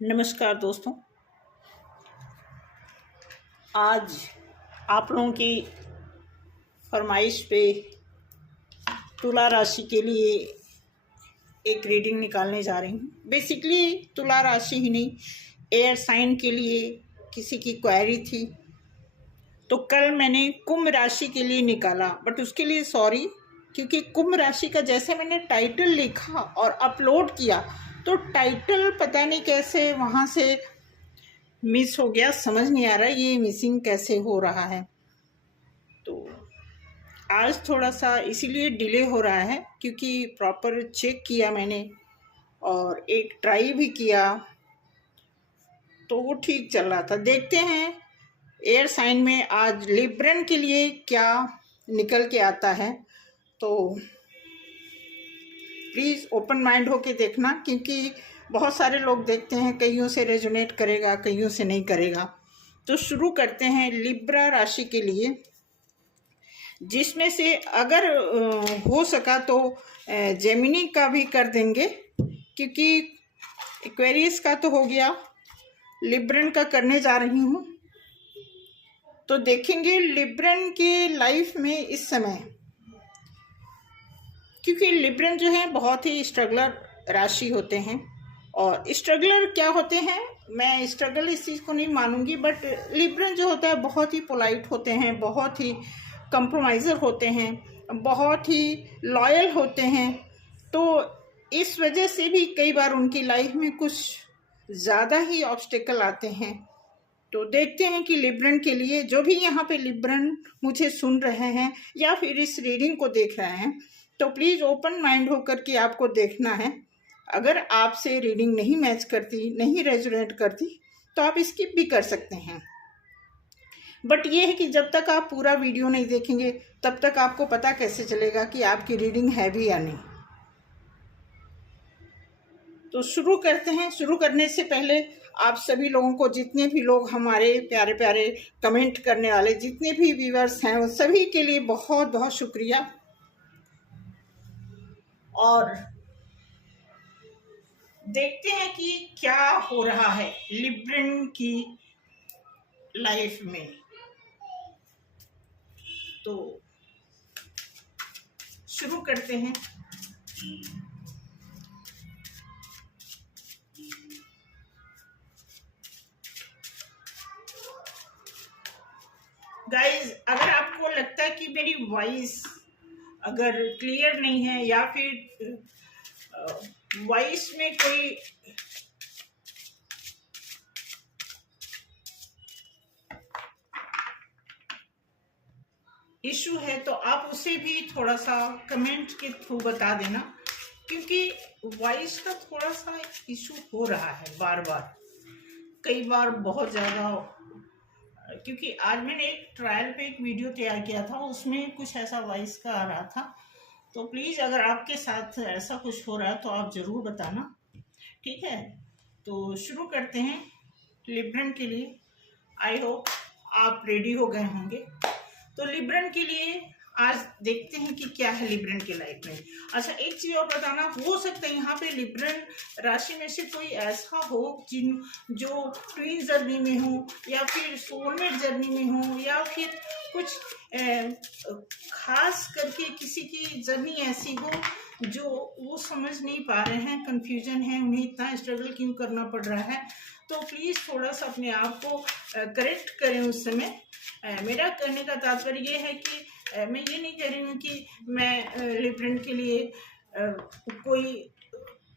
नमस्कार दोस्तों। आज आप लोगों की फरमाइश पे तुला राशि के लिए एक रीडिंग निकालने जा रही हूँ। बेसिकली तुला राशि ही नहीं, एयर साइन के लिए किसी की क्वेरी थी, तो कल मैंने कुंभ राशि के लिए निकाला, बट उसके लिए सॉरी, क्योंकि कुंभ राशि का जैसे मैंने टाइटल लिखा और अपलोड किया तो टाइटल पता नहीं कैसे वहाँ से मिस हो गया। समझ नहीं आ रहा ये मिसिंग कैसे हो रहा है। तो आज थोड़ा सा इसीलिए डिले हो रहा है क्योंकि प्रॉपर चेक किया मैंने और एक ट्राई भी किया तो वो ठीक चल रहा था। देखते हैं एयर साइन में आज लिब्रन के लिए क्या निकल के आता है। तो प्लीज़ ओपन माइंड होके देखना, क्योंकि बहुत सारे लोग देखते हैं, कईयों से रेजोनेट करेगा, कईयों से नहीं करेगा। तो शुरू करते हैं लिब्रा राशि के लिए, जिसमें से अगर हो सका तो जेमिनी का भी कर देंगे, क्योंकि एक्वेरियस का तो हो गया, लिब्रन का करने जा रही हूँ। तो देखेंगे लिब्रन के लाइफ में इस समय, क्योंकि लिब्रन जो है बहुत ही स्ट्रगलर राशि होते हैं। और स्ट्रगलर क्या होते हैं, मैं स्ट्रगल इस चीज़ को नहीं मानूंगी, बट लिब्रन जो होता है बहुत ही पोलाइट होते हैं, बहुत ही कंप्रोमाइज़र होते हैं, बहुत ही लॉयल होते हैं। तो इस वजह से भी कई बार उनकी लाइफ में कुछ ज़्यादा ही ऑब्स्टेकल आते हैं। तो देखते हैं कि लिब्रन के लिए, जो भी यहाँ पे लिब्रन मुझे सुन रहे हैं या फिर इस रीडिंग को देख रहे हैं, तो प्लीज़ ओपन माइंड होकर के आपको देखना है। अगर आपसे रीडिंग नहीं मैच करती, नहीं रेजोनेट करती, तो आप स्किप भी कर सकते हैं। बट ये है कि जब तक आप पूरा वीडियो नहीं देखेंगे तब तक आपको पता कैसे चलेगा कि आपकी रीडिंग है भी या नहीं। तो शुरू करते हैं। शुरू करने से पहले आप सभी लोगों को, जितने भी लोग हमारे प्यारे प्यारे कमेंट करने वाले, जितने भी व्यूअर्स हैं, वो सभी के लिए बहुत बहुत शुक्रिया। और देखते हैं कि क्या हो रहा है लिब्रन की लाइफ में। तो शुरू करते हैं। गाइज, अगर आपको लगता है कि मेरी वॉइस अगर क्लियर नहीं है या फिर वॉइस में कोई इशू है, तो आप उसे भी थोड़ा सा कमेंट के थ्रू बता देना, क्योंकि वॉइस का थोड़ा सा इशू हो रहा है बार बार, कई बार बहुत ज़्यादा। क्योंकि आज मैंने एक ट्रायल पे एक वीडियो तैयार किया था, उसमें कुछ ऐसा वॉइस का आ रहा था। तो प्लीज़ अगर आपके साथ ऐसा कुछ हो रहा है तो आप ज़रूर बताना, ठीक है। तो शुरू करते हैं लिब्रन के लिए। आई होप आप रेडी हो गए होंगे। तो लिब्रन के लिए आज देखते हैं कि क्या है लिब्रन के लाइफ में। अच्छा, एक चीज और बताना, हो सकता है यहाँ पे लिब्रन राशि में से कोई ऐसा हो जो ट्विन जर्नी में हो, या फिर सोलमेट जर्नी में हो, या फिर कुछ खास करके किसी की जर्नी ऐसी हो जो वो समझ नहीं पा रहे हैं, कंफ्यूजन है, उन्हें इतना स्ट्रगल क्यों करना पड़ रहा है। तो प्लीज़ थोड़ा सा अपने आप को करेक्ट करें उस समय। मेरा कहने का तात्पर्य ये है कि मैं ये नहीं कह रही हूँ कि मैं लिब्रन के लिए कोई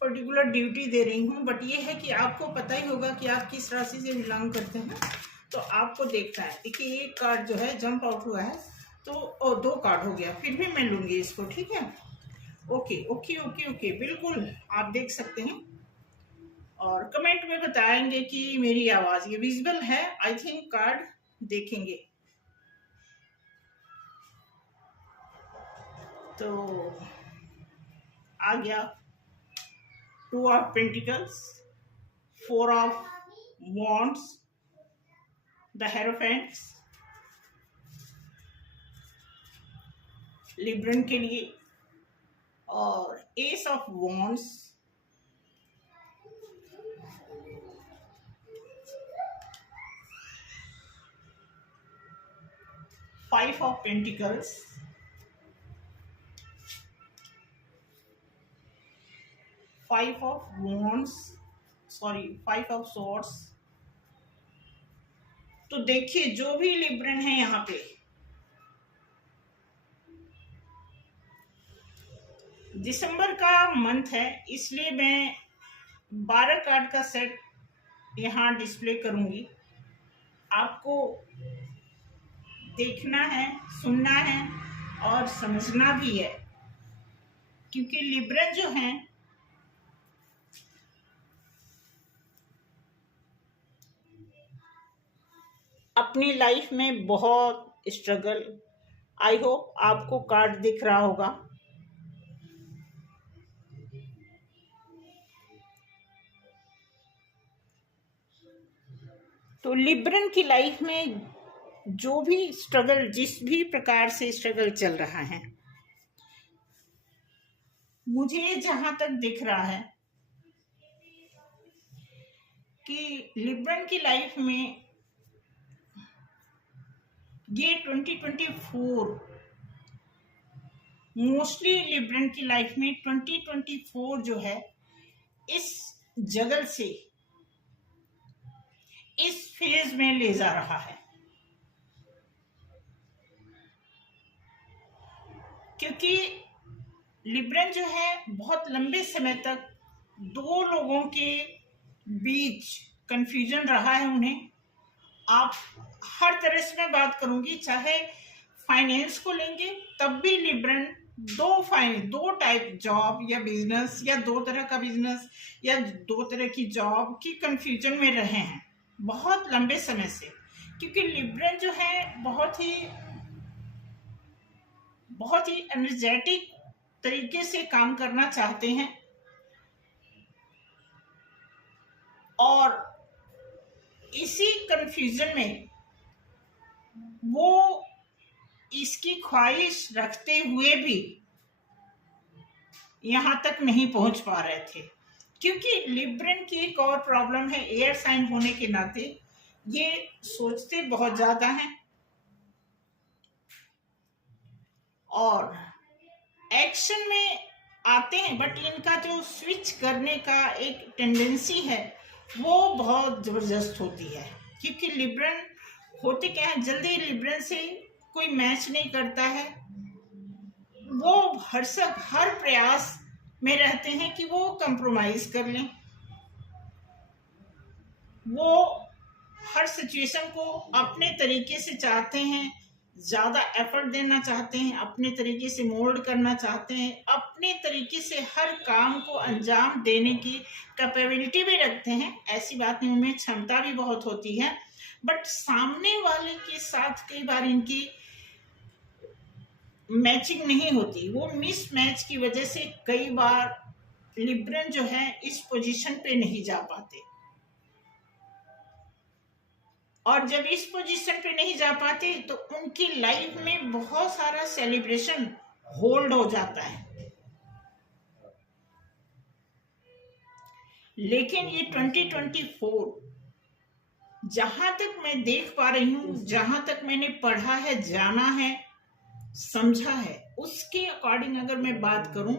पर्टिकुलर ड्यूटी दे रही हूँ, बट ये है कि आपको पता ही होगा कि आप किस राशि से बिलोंग करते हैं। तो आपको देखना है। देखिए, एक कार्ड जो है जंप आउट हुआ है, तो दो कार्ड हो गया, फिर भी मैं लूँगी इसको, ठीक है। ओके ओके ओके ओके, बिल्कुल आप देख सकते हैं। और कमेंट में बताएंगे कि मेरी आवाज़ ये विजिबल है। आई थिंक कार्ड देखेंगे तो आ गया 2 of pentacles, 4 of wands, the hierophants Libran के लिए, और ace of wands, 5 of Pentacles, 5 of Wands, 5 of Swords। तो देखिए जो भी लिब्रन है यहाँ पे, दिसंबर का मंथ है, इसलिए मैं 12 कार्ड का सेट यहाँ डिस्प्ले करूंगी। आपको देखना है, सुनना है और समझना भी है, क्योंकि लिब्रन जो हैं अपनी लाइफ में बहुत स्ट्रगल, आई होप आपको कार्ड दिख रहा होगा। तो लिब्रन की लाइफ में जो भी स्ट्रगल, जिस भी प्रकार से स्ट्रगल चल रहा है, मुझे जहां तक दिख रहा है कि लिब्रन की लाइफ में ये 2024, मोस्टली लिब्रन की लाइफ में 2024 जो है इस जगल से इस फेज में ले जा रहा है, क्योंकि लिब्रन जो है बहुत लंबे समय तक दो लोगों के बीच कंफ्यूजन रहा है उन्हें। आप हर तरह से मैं बात करूंगी, चाहे फाइनेंस को लेंगे तब भी लिब्रन दो टाइप, जॉब या बिजनेस, या दो तरह का बिजनेस या दो तरह की जॉब की कंफ्यूजन में रहे हैं बहुत लंबे समय से, क्योंकि लिब्रन जो है बहुत ही एनर्जेटिक तरीके से काम करना चाहते हैं, और इसी कंफ्यूजन में वो इसकी ख्वाहिश रखते हुए भी यहां तक नहीं पहुंच पा रहे थे, क्योंकि लिब्रन की एक और प्रॉब्लम है, एयर साइन होने के नाते ये सोचते बहुत ज्यादा हैं और एक्शन में आते हैं, बट इनका जो स्विच करने का एक टेंडेंसी है वो बहुत जबरदस्त होती है, क्योंकि लिब्रन होते क्या है, जल्दी लिब्रन से कोई मैच नहीं करता है। वो हर प्रयास में रहते हैं कि वो कंप्रोमाइज कर लें, वो हर सिचुएशन को अपने तरीके से चाहते हैं, ज्यादा एफर्ट देना चाहते हैं, अपने तरीके से मोल्ड करना चाहते हैं, अपने तरीके से हर काम को अंजाम देने की कैपेबिलिटी भी रखते हैं, ऐसी बात नहीं, उनमें क्षमता भी बहुत होती है, बट सामने वाले के साथ कई बार इनकी मैचिंग नहीं होती। वो मिस मैच की वजह से कई बार लिब्रन जो है इस पोजीशन पे नहीं जा पाते, और जब इस पोजीशन पे नहीं जा पाते तो उनकी लाइफ में बहुत सारा सेलिब्रेशन होल्ड हो जाता है। लेकिन ये 2024 जहां तक मैं देख पा रही हूं, जहां तक मैंने पढ़ा है, जाना है, समझा है, उसके अकॉर्डिंग अगर मैं बात करूं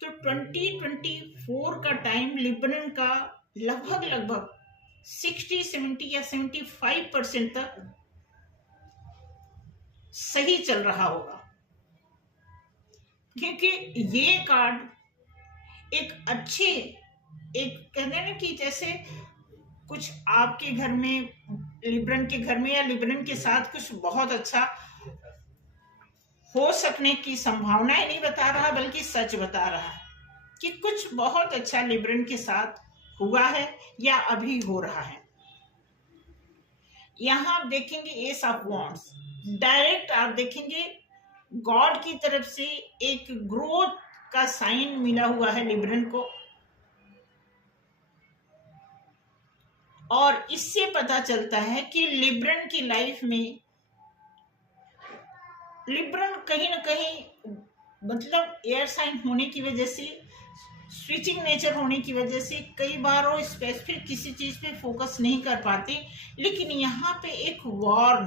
तो 2024 का टाइम लिब्रन का लगभग 60, 70 या 75% तक सही चल रहा होगा, क्योंकि ये कार्ड एक कहते हैं ना कि जैसे कुछ आपके घर में, लिब्रन के घर में या लिब्रन के साथ कुछ बहुत अच्छा हो सकने की संभावनाएं नहीं बता रहा, बल्कि सच बता रहा है कि कुछ बहुत अच्छा लिब्रन के साथ हुआ है या अभी हो रहा है। यहां आप देखेंगे एस ऑफ वॉन्ड्स, डायरेक्ट आप देखेंगे गॉड की तरफ से एक ग्रोथ का साइन मिला हुआ है लिब्रन को, और इससे पता चलता है कि लिब्रन की लाइफ में लिब्रन कहीं ना कहीं, मतलब एयर साइन होने की वजह से, स्विचिंग नेचर होने की वजह से कई बार वो स्पेसिफिक किसी चीज पे फोकस नहीं कर पाते, लेकिन यहाँ पे एक वार्न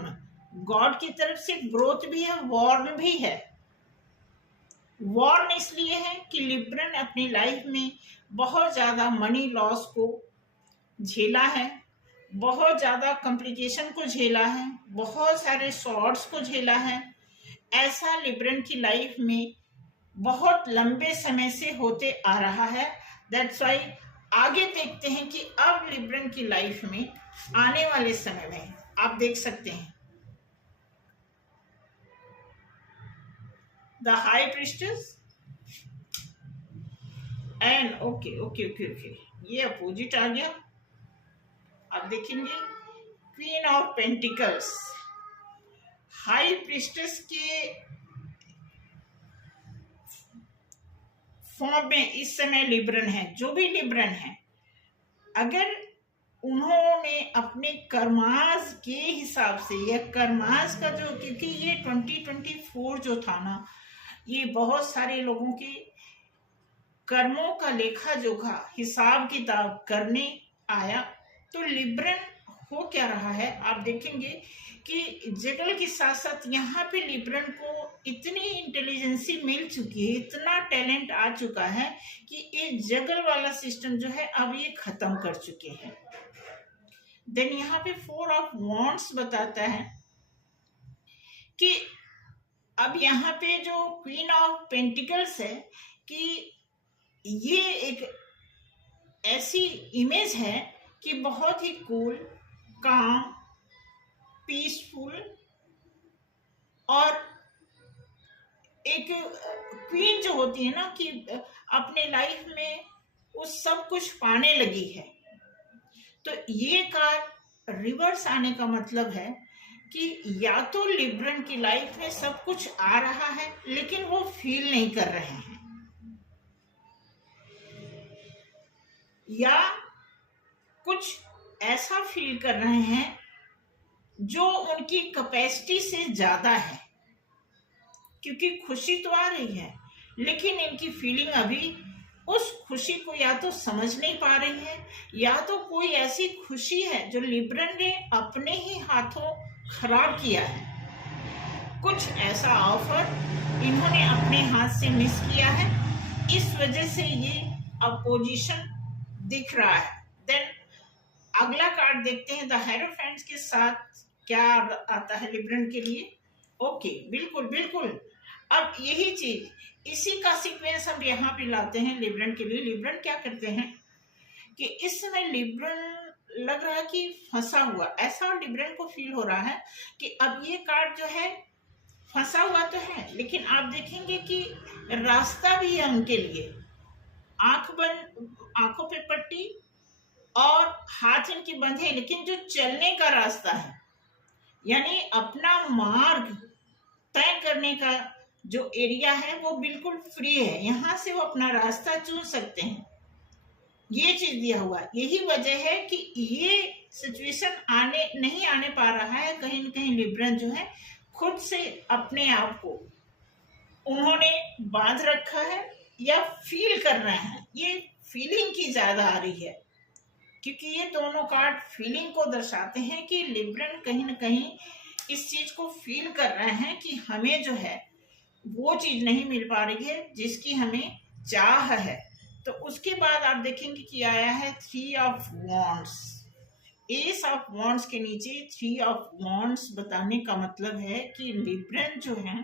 गॉड की तरफ से ग्रोथ भी है, वॉर्न भी है। वॉर्न इसलिए है कि लिब्रन अपनी लाइफ में बहुत ज़्यादा मनी लॉस को झेला है, बहुत ज़्यादा कॉम्प्लिकेशन को झेला है, बहुत सारे शॉर्ट्स को झेला है। ऐसा लिब्रन की लाइफ में बहुत लंबे समय से होते आ रहा है। दैट्स वाई आगे देखते हैं कि अब लिब्रन की लाइफ में आने वाले समय में आप देख सकते हैं the high priestess and okay ये अपोजिट आ गया। आप देखेंगे queen of pentacles, high priestess के फॉर्म में इस समय लिब्रन है। जो भी लिब्रन है, अगर उन्होंने अपने कर्मास के हिसाब से या कर्मास का जो, क्योंकि ये 2024 जो था ना, ये बहुत सारे लोगों के कर्मों का लेखा जोखा हिसाब किताब करने आया। तो लिब्रन हो क्या रहा है, आप देखेंगे कि जगल के साथ साथ यहाँ पे लिब्रन को इतनी इंटेलिजेंसी मिल चुकी है, इतना टैलेंट आ चुका है कि ये जगल वाला सिस्टम जो है अब ये खत्म कर चुके हैं। देन यहाँ पे 4 ऑफ वॉन्ड्स बताता है कि अब यहाँ पे जो क्वीन ऑफ पेंटिकल्स है कि ये एक ऐसी इमेज है कि बहुत ही कूल, काम, पीसफुल, और एक क्वीन जो होती है ना कि अपने लाइफ में वो सब कुछ पाने लगी है। तो ये कार्ड रिवर्स आने का मतलब है कि या तो लिब्रन की लाइफ में सब कुछ आ रहा है लेकिन वो फील नहीं कर रहे हैं, या कुछ ऐसा फील कर रहे हैं जो उनकी कैपेसिटी से ज्यादा है। क्योंकि खुशी तो आ रही है लेकिन इनकी फीलिंग अभी उस खुशी को या तो समझ नहीं पा रही है, या तो कोई ऐसी खुशी है जो लिब्रन ने अपने ही हाथों खराब किया है। कुछ ऐसा ऑफर इन्होंने अपने हाथ से मिस किया है, इस वजह से ये अपोजिशन दिख रहा है। देन अगला कार्ड देखते हैं द हेरोफेंट्स के साथ क्या आता है लिब्रन के लिए। ओके, बिल्कुल अब यही चीज, इसी का सीक्वेंस हम यहाँ पे लाते हैं लिब्रन के लिए। लिब्रन क्या करते हैं कि इस समय लिब्रन लग रहा है कि फंसा हुआ, ऐसा लिब्रन को फील हो रहा है कि अब ये कार्ड जो है फंसा हुआ तो है, लेकिन आप देखेंगे कि रास्ता भी है उनके लिए। आंखों पे पट्टी और हाथ इनके बंधे, लेकिन जो चलने का रास्ता है, यानी अपना मार्ग तय करने का जो एरिया है वो बिल्कुल फ्री है, यहाँ से वो अपना रास्ता चुन सकते हैं। ये चीज दिया हुआ, यही वजह है कि ये सिचुएशन नहीं आने पा रहा है। कहीं न कहीं लिब्रन जो है खुद से अपने आप को उन्होंने बांध रखा है या फील कर रहे हैं। ये फीलिंग की ज्यादा आ रही है, क्योंकि ये दोनों कार्ड फीलिंग को दर्शाते हैं कि लिब्रन कहीं न कहीं इस चीज को फील कर रहे हैं कि हमें जो है वो चीज नहीं मिल पा रही है जिसकी हमें चाह है। तो उसके बाद आप देखेंगे कि आया है 3 of wands. S of wands के नीचे 3 ऑफ वॉन्ड्स बताने का मतलब है कि लिब्रन जो है,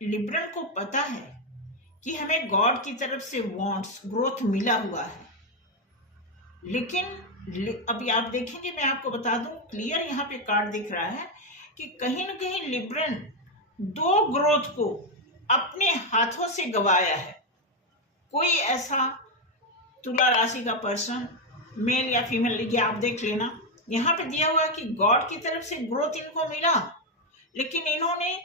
लिब्रन को पता है कि हमें गॉड की तरफ से वॉन्ट्स ग्रोथ मिला हुआ है। लेकिन अभी आप देखेंगे, मैं आपको बता दूं, क्लियर यहाँ पे कार्ड दिख रहा है कि कहीं न कहीं लिब्रन 2 ग्रोथ को अपने हाथों से गवाया है। कोई ऐसा तुला राशि का पर्सन, मेल या फीमेल, ये आप देख लेना, यहाँ पे दिया हुआ है कि गॉड की तरफ से ग्रोथ इनको मिला, लेकिन इन्होंने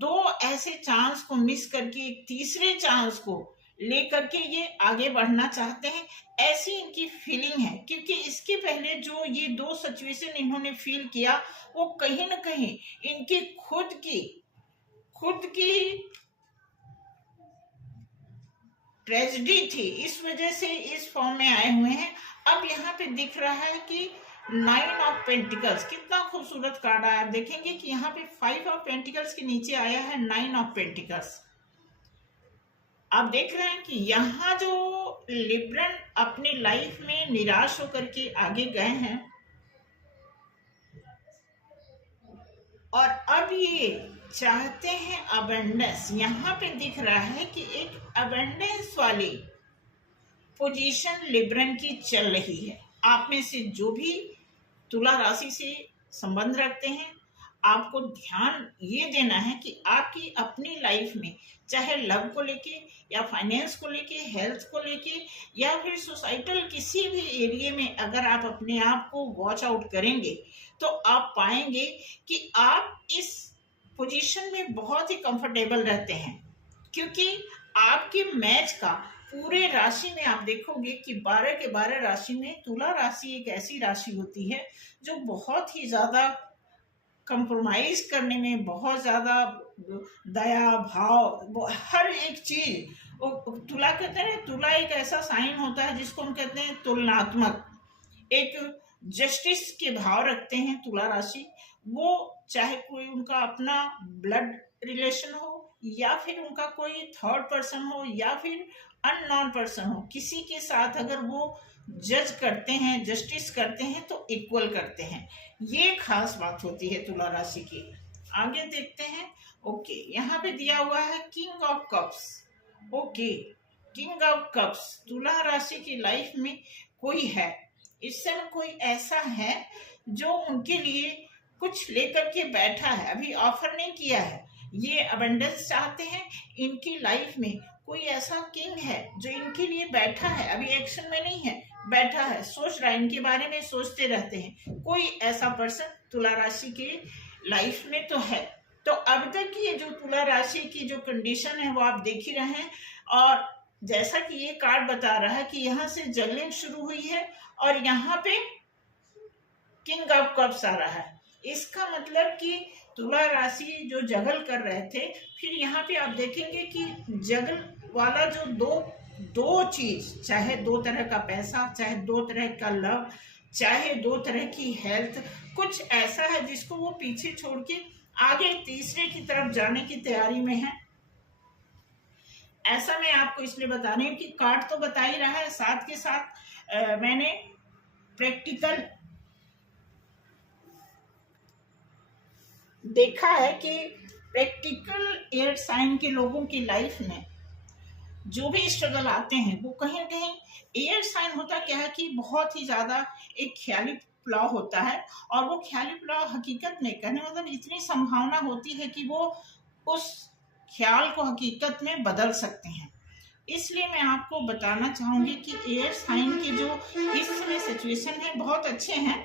2 ऐसे चांस को मिस करके एक तीसरे चांस को लेकर के ये आगे बढ़ना चाहते हैं, ऐसी इनकी फीलिंग है। क्योंकि इसके पहले जो ये 2 सिचुएशन इन्होंने फील किया वो कहीं न कहीं इनकी खुद की ट्रेजेडी थी, इस वजह से इस फॉर्म में आए हुए हैं। अब यहाँ पे दिख रहा है कि 9 ऑफ पेंटिकल्स, कितना खूबसूरत कार्ड आया। आप देखेंगे कि यहाँ पे 5 ऑफ पेंटिकल्स के नीचे आया है 9 ऑफ पेंटिकल्स। आप देख रहे हैं कि यहाँ जो लिब्रन अपनी लाइफ में निराश होकर के आगे गए हैं और अब ये चाहते हैं अबंडेंस। यहाँ पे दिख रहा है कि एक अबंडेंस वाली पोजीशन लिब्रन की चल रही है। आप में से जो भी तुला राशि से संबंध रखते हैं, आपको ध्यान ये देना है कि आपकी अपनी लाइफ में, चाहे लव को लेके या फाइनेंस को लेके, हेल्थ को लेके या फिर सोसाइटल किसी भी एरिया में, अगर आप अपने आप को वॉच आउट करेंगे तो आप पाएंगे कि आप इस पोजीशन में बहुत ही कंफर्टेबल रहते हैं, क्योंकि आपके मैच का पूरे राशि में आप देखोगे कि 12 के 12 राशि में तुला राशि एक ऐसी राशि होती है जो बहुत ही ज़्यादा कंप्रोमाइज करने में, बहुत ज़्यादा दया भाव, हर एक चीज़, तुला कहते हैं, तुला एक ऐसा साइन होता है जिसको हम कहते हैं तुलनात्मक, एक जस्टिस के भाव रखते हैं तुला राशि। वो चाहे कोई उनका अपना ब्लड रिलेशन हो या फिर उनका कोई थर्ड पर्सन हो या फिर अननोन पर्सन हो, किसी के साथ अगर वो जज करते हैं, जस्टिस करते हैं तो इक्वल करते हैं। ये खास बात होती है तुला राशि की। आगे देखते हैं। ओके, यहाँ पे दिया हुआ है king of cups. Okay, king of cups, तुला राशि की लाइफ में कोई है, इस समय कोई ऐसा है जो उनके लिए कुछ लेकर के बैठा है, अभी ऑफर नहीं किया है, ये अबंडेंस चाहते हैं। इनकी लाइफ में कोई ऐसा किंग है जो इनके लिए बैठा है, अभी एक्शन में नहीं है, बैठा है, सोच रहा है, इनके बारे में सोचते रहते हैं। कोई ऐसा पर्सन तुला राशि के लाइफ में तो है। तो अब तक ये जो तुला राशि की जो कंडीशन है वो आप देख ही रहे हैं, और जैसा कि ये कार्ड बता रहा है कि यहाँ से जगलिंग शुरू हुई है और यहाँ पे किंग ऑफ कप्स आ रहा है। इसका मतलब कि तुला राशि जो जगल कर रहे थे, फिर यहाँ पे आप देखेंगे कि जगल वाला जो दो चीज, चाहे 2 तरह का पैसा, चाहे 2 तरह का लव, चाहे 2 तरह की हेल्थ, कुछ ऐसा है जिसको वो पीछे छोड़ के आगे तीसरे की तरफ जाने की तैयारी में है। ऐसा मैं आपको इसलिए बता रही हूँ कि कार्ड तो बता ही रहा है, साथ के साथ मैंने प्रैक्टिकल देखा है कि प्रैक्टिकल एयर साइन के लोगों की लाइफ में जो भी स्ट्रगल आते हैं वो कहीं ना कहीं एयर साइन होता क्या है कि बहुत ही ज़्यादा एक ख्याली पुलाव होता है, और वो ख्याली पुलाव हकीकत में, कहने मतलब इतनी संभावना होती है कि वो उस ख्याल को हकीकत में बदल सकते हैं। इसलिए मैं आपको बताना चाहूँगी कि एयर साइन के जो इस समय सिचुएशन है बहुत अच्छे हैं,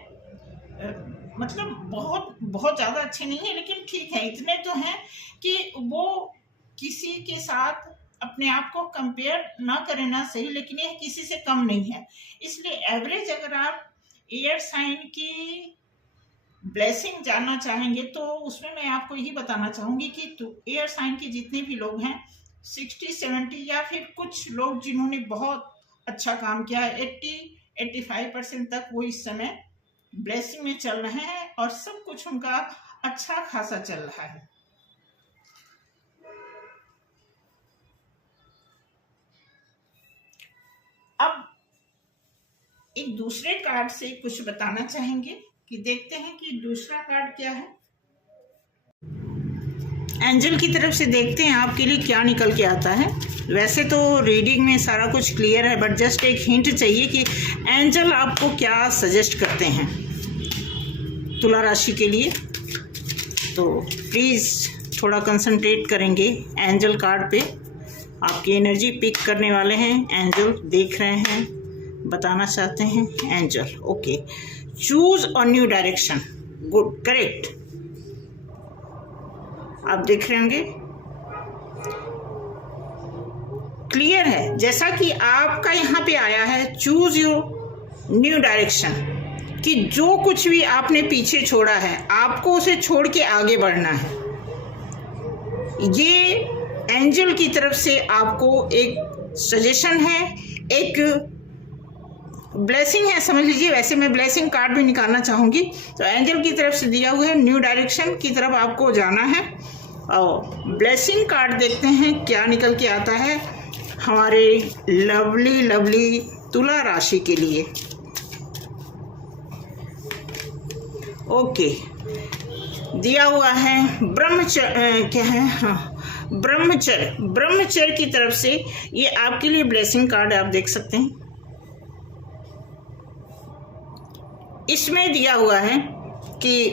मतलब बहुत ज़्यादा अच्छे नहीं है लेकिन ठीक है, इतने तो हैं कि वो किसी के साथ अपने आप को कंपेयर ना करें ना सही, लेकिन ये किसी से कम नहीं है। इसलिए एवरेज अगर आप एयर साइन की ब्लेसिंग जानना चाहेंगे तो उसमें मैं आपको यही बताना चाहूँगी कि एयर साइन के जितने भी लोग हैं 60-70 या फिर कुछ लोग जिन्होंने बहुत अच्छा काम किया है 80-85% तक वो इस समय ब्लेसिंग में चल रहे हैं और सब कुछ उनका अच्छा खासा चल रहा है। अब एक दूसरे कार्ड से कुछ बताना चाहेंगे कि देखते हैं कि दूसरा कार्ड क्या है। एंजल की तरफ से देखते हैं आपके लिए क्या निकल के आता है। वैसे तो रीडिंग में सारा कुछ क्लियर है, बट जस्ट एक हिंट चाहिए कि एंजल आपको क्या सजेस्ट करते हैं तुला राशि के लिए। तो प्लीज़ थोड़ा कंसंट्रेट करेंगे एंजल कार्ड पे। आपकी एनर्जी पिक करने वाले हैं, एंजल देख रहे हैं, बताना चाहते हैं angel. Okay, choose a new direction, good, correct. आप देख रहे होंगे क्लियर है, जैसा कि आपका यहाँ पे आया है चूज योर न्यू डायरेक्शन, कि जो कुछ भी आपने पीछे छोड़ा है आपको उसे छोड़ के आगे बढ़ना है। ये एंजल की तरफ से आपको एक सजेशन है, एक ब्लेसिंग है समझ लीजिए। वैसे मैं ब्लेसिंग कार्ड भी निकालना चाहूँगी। तो एंजल की तरफ से दिया हुआ है न्यू डायरेक्शन की तरफ आपको जाना है, और ब्लेसिंग कार्ड देखते हैं क्या निकल के आता है हमारे लवली लवली तुला राशि के लिए। ओके, दिया हुआ है ब्रह्मचर्य, क्या है, हाँ ब्रह्मचर्य की तरफ से ये आपके लिए ब्लेसिंग कार्ड आप देख सकते हैं। इसमें दिया हुआ है कि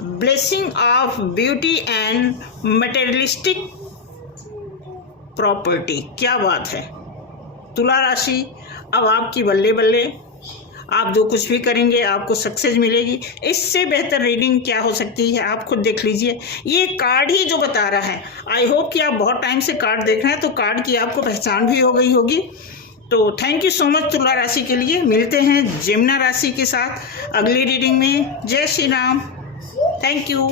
blessing of beauty and materialistic property. क्या बात है तुला राशि, अब आपकी बल्ले बल्ले, आप जो कुछ भी करेंगे आपको सक्सेस मिलेगी। इससे बेहतर रीडिंग क्या हो सकती है, आप खुद देख लीजिए। ये कार्ड ही जो बता रहा है। आई होप कि आप बहुत टाइम से कार्ड देख रहे हैं, तो कार्ड की आपको पहचान भी हो गई होगी। तो थैंक यू सो मच तुला राशि के लिए। मिलते हैं जिम्ना राशि के साथ अगली रीडिंग में। जय श्री राम, थैंक यू।